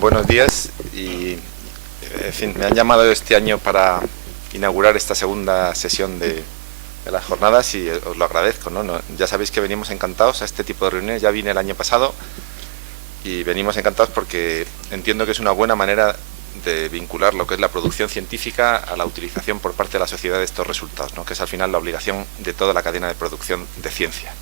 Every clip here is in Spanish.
buenos días y, en fin, me han llamado este año para inaugurar esta segunda sesión de las jornadas y os lo agradezco, ¿no? Ya sabéis que venimos encantados a este tipo de reuniones, ya vine el año pasado y venimos encantados porque entiendo que es una buena manera de vincular lo que es la producción científica a la utilización por parte de la sociedad de estos resultados, ¿no? Que es al final la obligación de toda la cadena de producción de ciencia.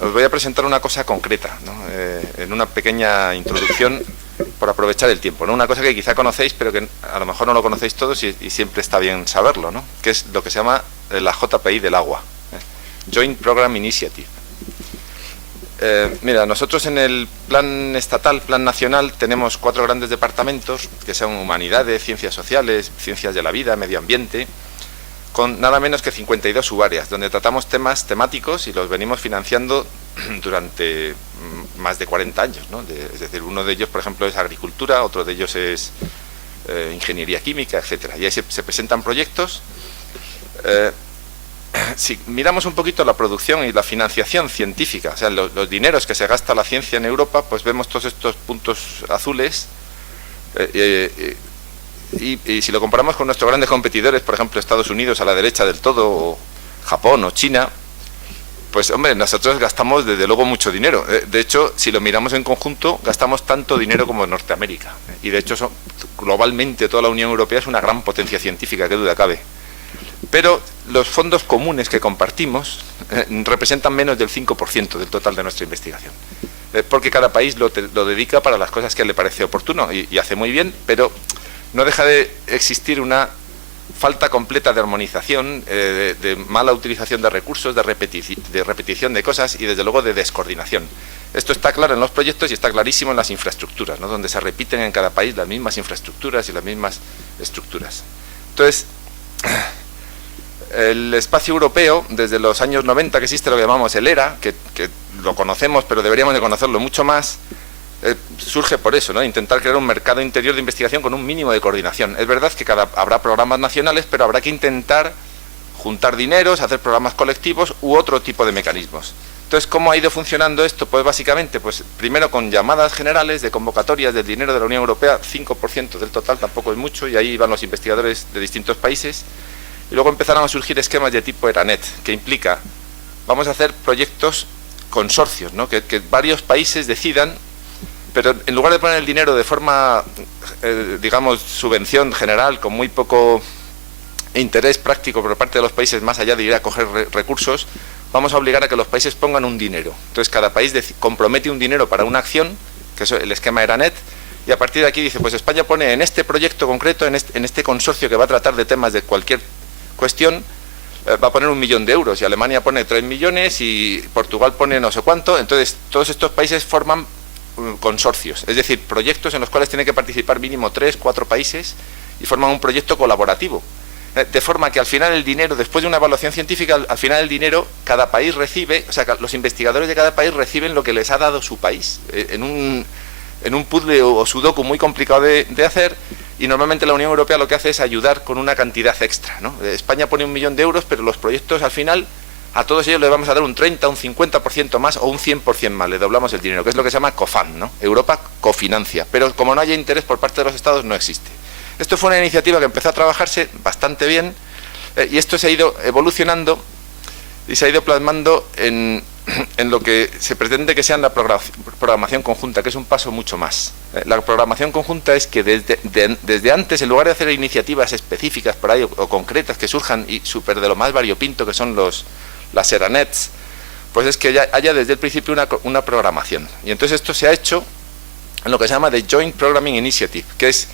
Os voy a presentar una cosa concreta, ¿no? En una pequeña introducción por aprovechar el tiempo, ¿no? Una cosa que quizá conocéis, pero que a lo mejor no lo conocéis todos y siempre está bien saberlo, ¿no? Que es lo que se llama la JPI del agua, Joint Program Initiative. Mira, nosotros en el plan estatal, plan nacional, tenemos 4 grandes departamentos, que son humanidades, ciencias sociales, ciencias de la vida, medio ambiente, con nada menos que 52 subáreas, donde tratamos temas temáticos y los venimos financiando durante más de 40 años, ¿no? Es decir, uno de ellos, por ejemplo, es agricultura, otro de ellos es ingeniería química, etcétera. Y ahí se presentan proyectos. Si miramos un poquito la producción y la financiación científica, o sea, los dineros que se gasta la ciencia en Europa, pues vemos todos estos puntos azules. Y si lo comparamos con nuestros grandes competidores, por ejemplo, Estados Unidos a la derecha del todo, o Japón o China, pues hombre, nosotros gastamos desde luego mucho dinero. De hecho, si lo miramos en conjunto, gastamos tanto dinero como Norteamérica. Y de hecho, globalmente toda la Unión Europea es una gran potencia científica, qué duda cabe. Pero los fondos comunes que compartimos representan menos del 5% del total de nuestra investigación. Porque cada país lo dedica para las cosas que le parece oportuno y hace muy bien, pero no deja de existir una falta completa de armonización, de mala utilización de recursos, de repetición de cosas y desde luego de descoordinación. Esto está claro en los proyectos y está clarísimo en las infraestructuras, ¿no? Donde se repiten en cada país las mismas infraestructuras y las mismas estructuras. Entonces, el espacio europeo, desde los años 90 que existe lo que llamamos el ERA, que lo conocemos pero deberíamos de conocerlo mucho más, surge por eso, ¿no? Intentar crear un mercado interior de investigación con un mínimo de coordinación. Es verdad que habrá programas nacionales, pero habrá que intentar juntar dineros, hacer programas colectivos u otro tipo de mecanismos. Entonces, ¿cómo ha ido funcionando esto? Pues básicamente, pues primero con llamadas generales de convocatorias del dinero de la Unión Europea, 5% del total, tampoco es mucho, y ahí van los investigadores de distintos países. Y luego empezaron a surgir esquemas de tipo ERANET, que implica, vamos a hacer proyectos consorcios, ¿no? Que varios países decidan, pero en lugar de poner el dinero de forma, digamos, subvención general, con muy poco interés práctico por parte de los países, más allá de ir a coger recursos, vamos a obligar a que los países pongan un dinero. Entonces cada país compromete un dinero para una acción, que es el esquema ERANET, y a partir de aquí dice, pues España pone en este proyecto concreto, en este consorcio que va a tratar de temas de cualquier cuestión, va a poner 1 millón de euros, y Alemania pone 3 millones, y Portugal pone no sé cuánto. Entonces todos estos países forman consorcios, es decir, proyectos en los cuales tienen que participar mínimo 3, 4 países y forman un proyecto colaborativo, de forma que al final el dinero, después de una evaluación científica, al final el dinero cada país recibe, o sea, los investigadores de cada país reciben lo que les ha dado su país, en un puzzle o sudoku muy complicado de hacer, y normalmente la Unión Europea lo que hace es ayudar con una cantidad extra, ¿no? España pone 1 millón de euros, pero los proyectos al final a todos ellos les vamos a dar un 30, un 50% más o un 100% más, le doblamos el dinero, que es lo que se llama COFAN, ¿no? Europa cofinancia, pero como no haya interés por parte de los Estados, no existe. Esto fue una iniciativa que empezó a trabajarse bastante bien, y esto se ha ido evolucionando y se ha ido plasmando en lo que se pretende que sea la programación conjunta, que es un paso mucho más. La programación conjunta es que desde antes, en lugar de hacer iniciativas específicas por ahí o concretas que surjan y súper de lo más variopinto que son las ERANETs, pues es que haya desde el principio una programación. Y entonces esto se ha hecho en lo que se llama The Joint Programming Initiative, que es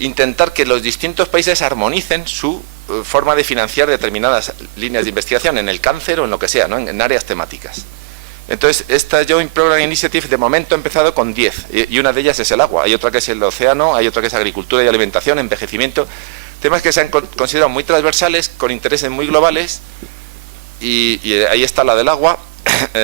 intentar que los distintos países armonicen su forma de financiar determinadas líneas de investigación en el cáncer o en lo que sea, ¿no? En áreas temáticas. Entonces, esta Joint Programming Initiative de momento ha empezado con 10, y una de ellas es el agua, hay otra que es el océano, hay otra que es agricultura y alimentación, envejecimiento, temas que se han considerado muy transversales, con intereses muy globales, y ahí está la del agua.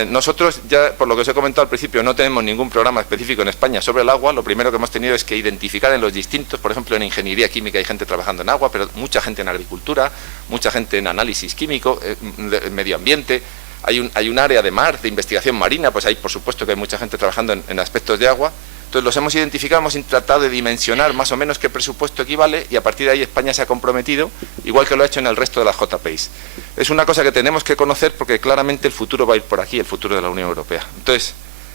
Nosotros ya, por lo que os he comentado al principio, no tenemos ningún programa específico en España sobre el agua. Lo primero que hemos tenido es que identificar en los distintos, por ejemplo en ingeniería química hay gente trabajando en agua, pero mucha gente en agricultura, mucha gente en análisis químico, en medio ambiente. Hay un área de mar, de investigación marina, pues ahí por supuesto que hay mucha gente trabajando en aspectos de agua, Entonces los hemos identificado, hemos tratado de dimensionar más o menos qué presupuesto equivale y a partir de ahí España se ha comprometido, igual que lo ha hecho en el resto de las JPIs. Es una cosa que tenemos que conocer porque claramente el futuro va a ir por aquí, el futuro de la Unión Europea. Entonces,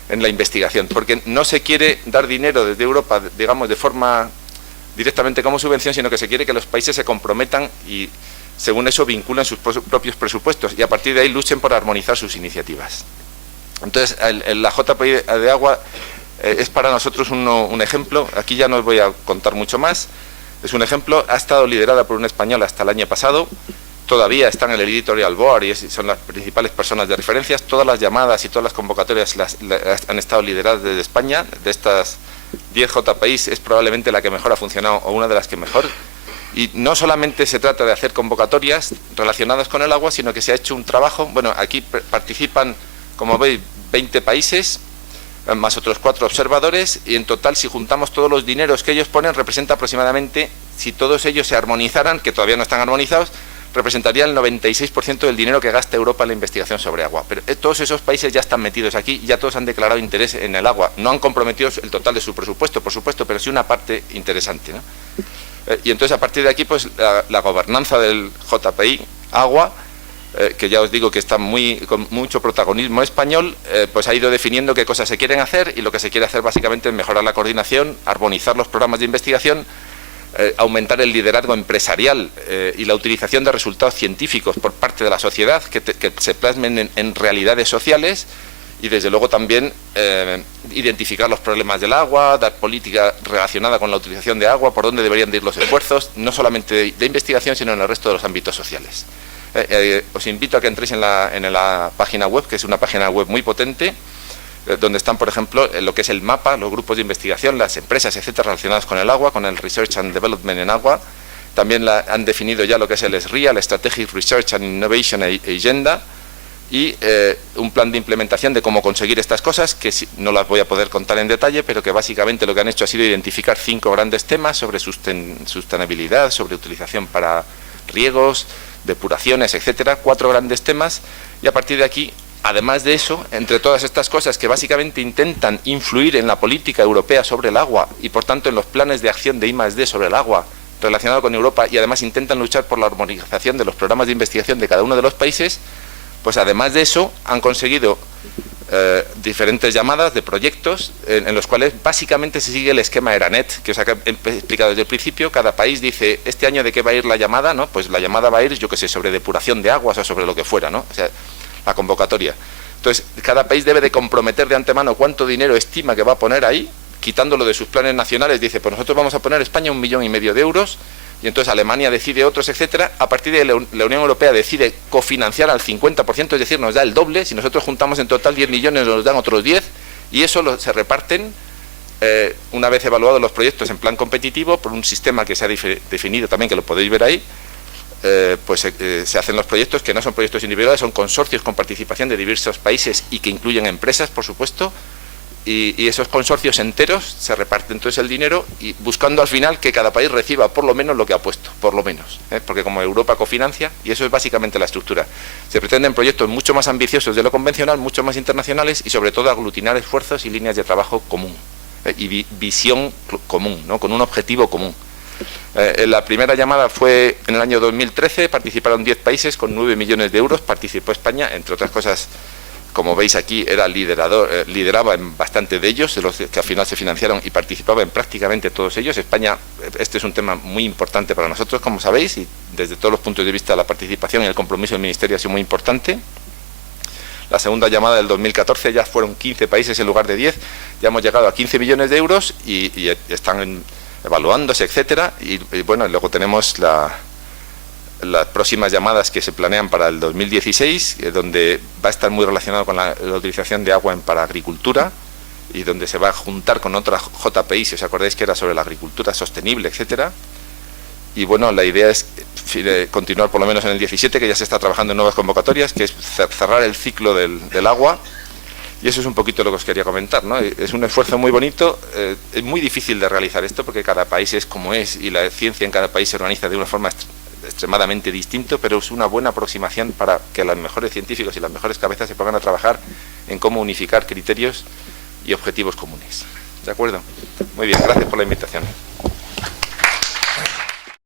en la investigación, porque no se quiere dar dinero desde Europa, digamos, de forma directamente como subvención, sino que se quiere que los países se comprometan y según eso vinculen sus propios presupuestos y a partir de ahí luchen por armonizar sus iniciativas. Entonces, la JPI de agua es para nosotros un ejemplo. Aquí ya no os voy a contar mucho más. Es un ejemplo, ha estado liderada por un español hasta el año pasado, todavía están en el editorial board y son las principales personas de referencias. Todas las llamadas y todas las convocatorias han estado lideradas desde España. De estas 10 JPIs es probablemente la que mejor ha funcionado o una de las que mejor. Y no solamente se trata de hacer convocatorias relacionadas con el agua, sino que se ha hecho un trabajo. Bueno, aquí participan, como veis, 20 países, más otros 4 observadores, y en total, si juntamos todos los dineros que ellos ponen, representa aproximadamente, si todos ellos se armonizaran, que todavía no están armonizados, representaría el 96% del dinero que gasta Europa en la investigación sobre agua. Pero todos esos países ya están metidos aquí, ya todos han declarado interés en el agua. No han comprometido el total de su presupuesto, por supuesto, pero sí una parte interesante, ¿no? Y entonces, a partir de aquí, pues la gobernanza del JPI Agua, que ya os digo que está con mucho protagonismo español, pues ha ido definiendo qué cosas se quieren hacer, y lo que se quiere hacer básicamente es mejorar la coordinación, armonizar los programas de investigación, aumentar el liderazgo empresarial y la utilización de resultados científicos por parte de la sociedad que se plasmen en realidades sociales, y desde luego también identificar los problemas del agua, dar política relacionada con la utilización de agua, por dónde deberían de ir los esfuerzos, no solamente de investigación, sino en el resto de los ámbitos sociales. Os invito a que entréis en la página web, que es una página web muy potente, donde están, por ejemplo, lo que es el mapa, los grupos de investigación, las empresas, etcétera, relacionadas con el agua, con el Research and Development en agua. También han definido ya lo que es el SRIA, el Strategic Research and Innovation Agenda, y un plan de implementación de cómo conseguir estas cosas, que no las voy a poder contar en detalle, pero que básicamente lo que han hecho ha sido identificar 5 grandes temas sobre sostenibilidad, sobre utilización para riegos, depuraciones, etcétera, 4 grandes temas, y a partir de aquí, además de eso, entre todas estas cosas que básicamente intentan influir en la política europea sobre el agua y por tanto en los planes de acción de I+D sobre el agua relacionado con Europa, y además intentan luchar por la armonización de los programas de investigación de cada uno de los países, pues además de eso han conseguido diferentes llamadas de proyectos en los cuales básicamente se sigue el esquema ERANET que os he explicado desde el principio. Cada país dice, este año de qué va a ir la llamada, ¿no? Pues la llamada va a ir, yo que sé, sobre depuración de aguas o sobre lo que fuera, ¿no? O sea, la convocatoria. Entonces, cada país debe de comprometer de antemano cuánto dinero estima que va a poner ahí, quitándolo de sus planes nacionales. Dice, pues nosotros vamos a poner España 1,5 millones de euros, y entonces Alemania decide otros, etcétera. A partir de ahí la Unión Europea decide cofinanciar al 50%, es decir, nos da el doble. Si nosotros juntamos en total 10 millones, nos dan otros 10, y eso se reparten una vez evaluados los proyectos en plan competitivo por un sistema que se ha definido también, que lo podéis ver ahí. Se hacen los proyectos, que no son proyectos individuales, son consorcios con participación de diversos países y que incluyen empresas, por supuesto. Y esos consorcios enteros se reparten entonces el dinero, y buscando al final que cada país reciba por lo menos lo que ha puesto, por lo menos, porque como Europa cofinancia, y eso es básicamente la estructura. Se pretenden proyectos mucho más ambiciosos de lo convencional, mucho más internacionales, y sobre todo aglutinar esfuerzos y líneas de trabajo común, y visión común, ¿no? Con un objetivo común. La primera llamada fue en el año 2013, participaron 10 países con 9 millones de euros, participó España, entre otras cosas. Como veis aquí, lideraba en bastante de ellos, de los que al final se financiaron, y participaba en prácticamente todos ellos. España, este es un tema muy importante para nosotros, como sabéis, y desde todos los puntos de vista la participación y el compromiso del Ministerio ha sido muy importante. La segunda llamada del 2014 ya fueron 15 países en lugar de 10, ya hemos llegado a 15 millones de euros y están evaluándose, etcétera. Y bueno, luego tenemos las próximas llamadas que se planean para el 2016, donde va a estar muy relacionado con la utilización de agua para agricultura, y donde se va a juntar con otra JPI, si os acordáis que era sobre la agricultura sostenible, etcétera. Y bueno, la idea es continuar por lo menos en el 17, que ya se está trabajando en nuevas convocatorias, que es cerrar el ciclo del agua. Y eso es un poquito lo que os quería comentar, ¿no? Es un esfuerzo muy bonito, es muy difícil de realizar esto porque cada país es como es, y la ciencia en cada país se organiza de una forma extremadamente distinto, pero es una buena aproximación para que los mejores científicos y las mejores cabezas se pongan a trabajar en cómo unificar criterios y objetivos comunes. ¿De acuerdo? Muy bien, gracias por la invitación.